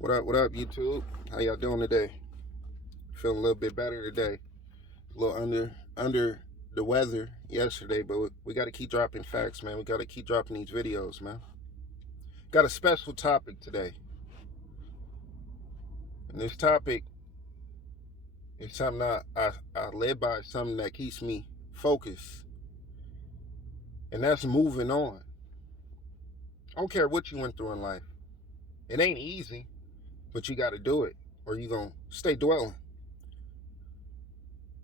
What up, YouTube? How y'all doing today? Feeling a little bit better today. A little under the weather yesterday, but we got to keep dropping facts, man. We got to keep dropping these videos, man. Got a special topic today, and this topic is something I live by, something that keeps me focused, and that's moving on. I don't care what you went through in life. It ain't easy, but you got to do it, or you gonna stay dwelling.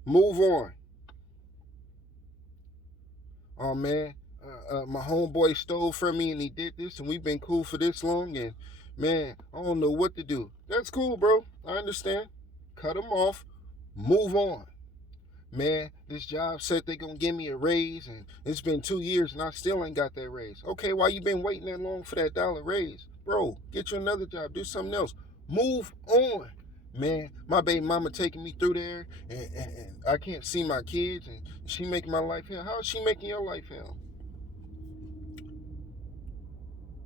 Move on. Oh man, my homeboy stole from me and he did this, and we've been cool for this long, and man, I don't know what to do. That's cool, bro. I understand. Cut him off. Move on. Man, this job said they gonna give me a raise, and it's been 2 years and I still ain't got that raise. Okay, why you been waiting that long for that dollar raise? Bro, get you another job. Do something else. Move on. Man, my baby mama taking me through there, and I can't see my kids, and she making my life hell. How is she making your life hell?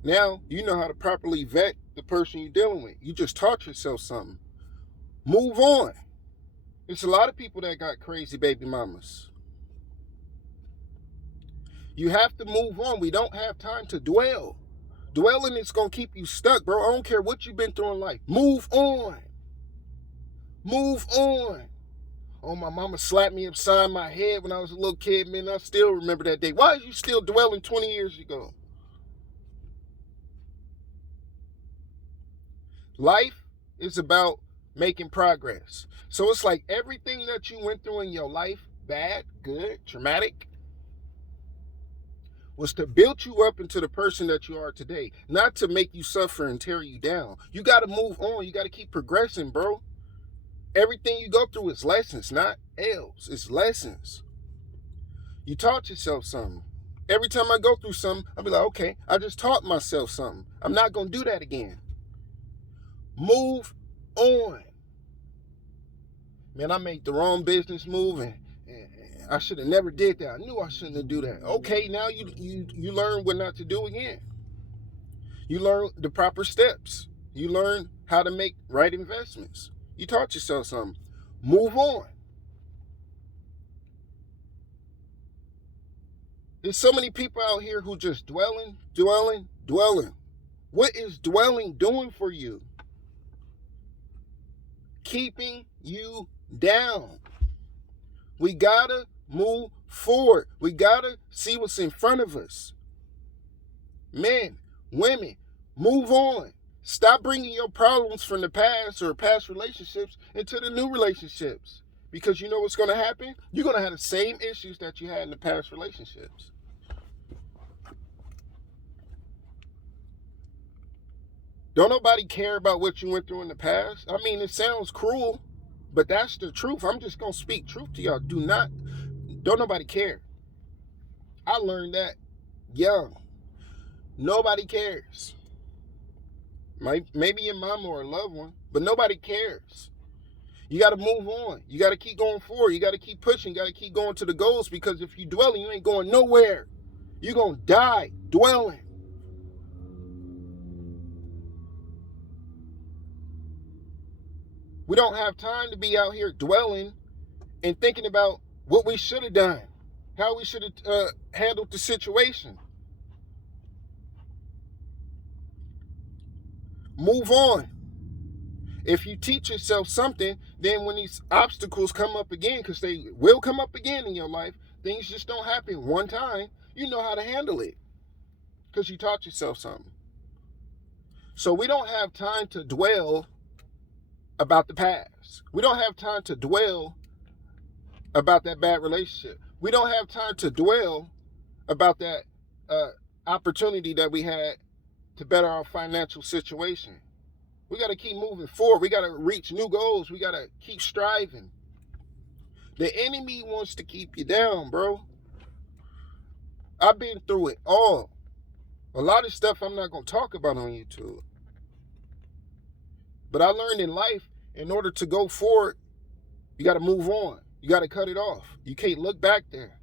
Now you know how to properly vet the person you're dealing with. You just taught yourself something. Move on. There's a lot of people that got crazy baby mamas. You have to move on. We don't have time to dwell. Dwelling is going to keep you stuck, bro. I don't care what you've been through in life. Move on. Move on. Oh, my mama slapped me upside my head when I was a little kid, man. I still remember that day. Why are you still dwelling 20 years ago? Life is about making progress. So it's like everything that you went through in your life, bad, good, traumatic, was to build you up into the person that you are today, not to make you suffer and tear you down. You got to move on. You got to keep progressing, bro. Everything you go through is lessons, not L's. It's lessons. You taught yourself something. Every time I go through something, I'll be like, okay, I just taught myself something. I'm not going to do that again. Move on. Man, I made the wrong business move, and I should have never did that. I knew I shouldn't have do that. Okay, now you learn what not to do again. You learn the proper steps. You learn how to make right investments. You taught yourself something. Move on. There's so many people out here who just dwelling. What is dwelling doing for you? Keeping you down. We gotta move forward. We gotta see what's in front of us. Men, women, move on. Stop bringing your problems from the past or past relationships into the new relationships. Because you know what's going to happen? You're going to have the same issues that you had in the past relationships. Don't nobody care about what you went through in the past. I mean, it sounds cruel, but that's the truth. I'm just going to speak truth to y'all. Don't nobody care. I learned that young. Nobody cares. Maybe your mom or a loved one, but nobody cares. You got to move on. You got to keep going forward. You got to keep pushing. You got to keep going to the goals, because if you dwelling, you ain't going nowhere. You're going to die dwelling. We don't have time to be out here dwelling and thinking about what we should have done, how we should have handled the situation. Move on. If you teach yourself something, then when these obstacles come up again, because they will come up again in your life, things just don't happen one time. You know how to handle it because you taught yourself something. So we don't have time to dwell about the past. We don't have time to dwell about that bad relationship. We don't have time to dwell about that opportunity that we had to better our financial situation. We got to keep moving forward. We got to reach new goals. We got to keep striving. The enemy wants to keep you down, bro. I've been through it all. A lot of stuff I'm not going to talk about on YouTube. But I learned in life, in order to go forward, you got to move on. You got to cut it off. You can't look back there.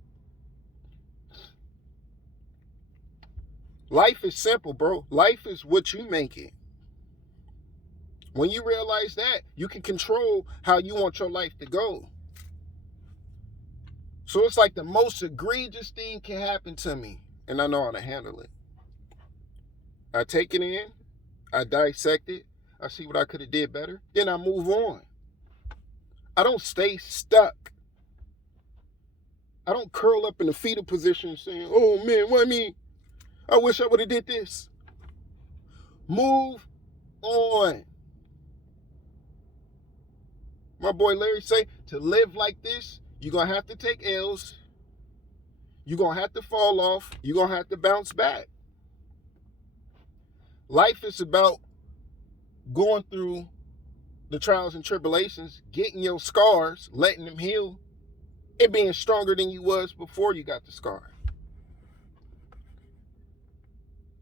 Life is simple, bro. Life is what you make it. When you realize that, you can control how you want your life to go. So it's like the most egregious thing can happen to me, and I know how to handle it. I take it in, I dissect it, I see what I could have did better, then I move on. I don't stay stuck. I don't curl up in the fetal position saying, oh man, why me? I wish I would have did this. Move on. My boy Larry say, to live like this, you're going to have to take L's. You're going to have to fall off. You're going to have to bounce back. Life is about going through the trials and tribulations, getting your scars, letting them heal, and being stronger than you was before you got the scar.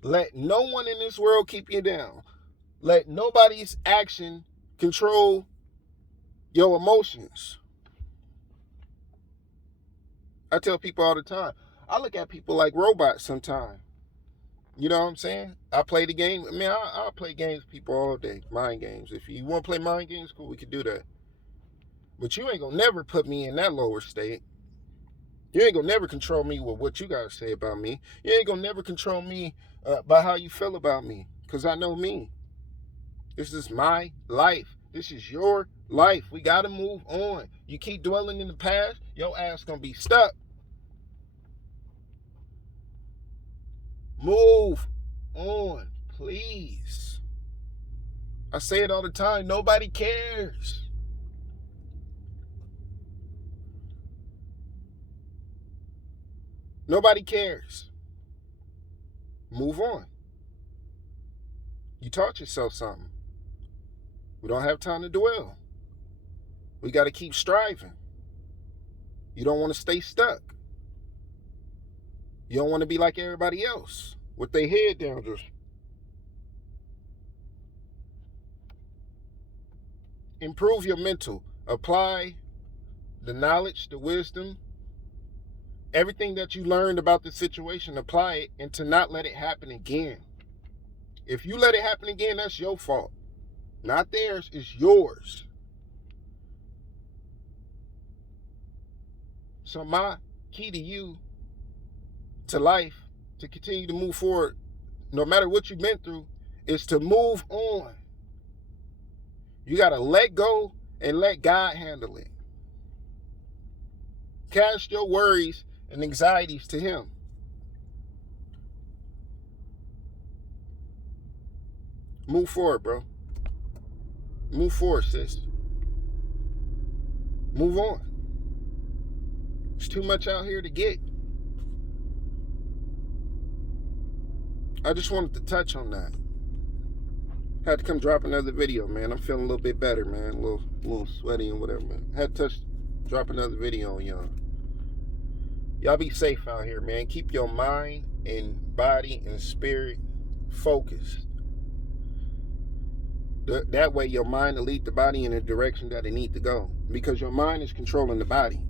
Let no one in this world keep you down. Let nobody's action control your emotions. I tell people all the time, I look at people like robots sometimes. You know what I'm saying? I play the game. I mean, I'll play games with people all day. Mind games. If you want to play mind games, cool, we can do that. But you ain't going to never put me in that lower state. You ain't going to never control me with what you got to say about me. You ain't going to never control me by how you feel about me. Because I know me. This is my life. This is your life. We got to move on. You keep dwelling in the past, your ass going to be stuck. Move on, please. I say it all the time. Nobody cares. Nobody cares. Move on. You taught yourself something. We don't have time to dwell. We got to keep striving. You don't want to stay stuck. You don't want to be like everybody else with their head down. Just improve your mental. Apply the knowledge, the wisdom, everything that you learned about the situation, apply it, and to not let it happen again. If you let it happen again, that's your fault. Not theirs, it's yours. So my key to you, to life, to continue to move forward, no matter what you've been through, is to move on. You got to let go and let God handle it. Cast your worries and anxieties to Him. Move forward, bro. Move forward, sis. Move on. There's too much out here to get. I just wanted to touch on that. Had to come drop another video, man. I'm feeling a little bit better, man. A little sweaty and whatever, man. Had to drop another video on y'all. Y'all be safe out here, man. Keep your mind and body and spirit focused. That way your mind will lead the body in the direction that it needs to go. Because your mind is controlling the body.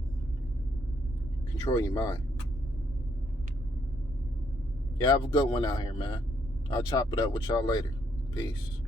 Control your mind. Y'all have a good one out here, man. I'll chop it up with y'all later. Peace.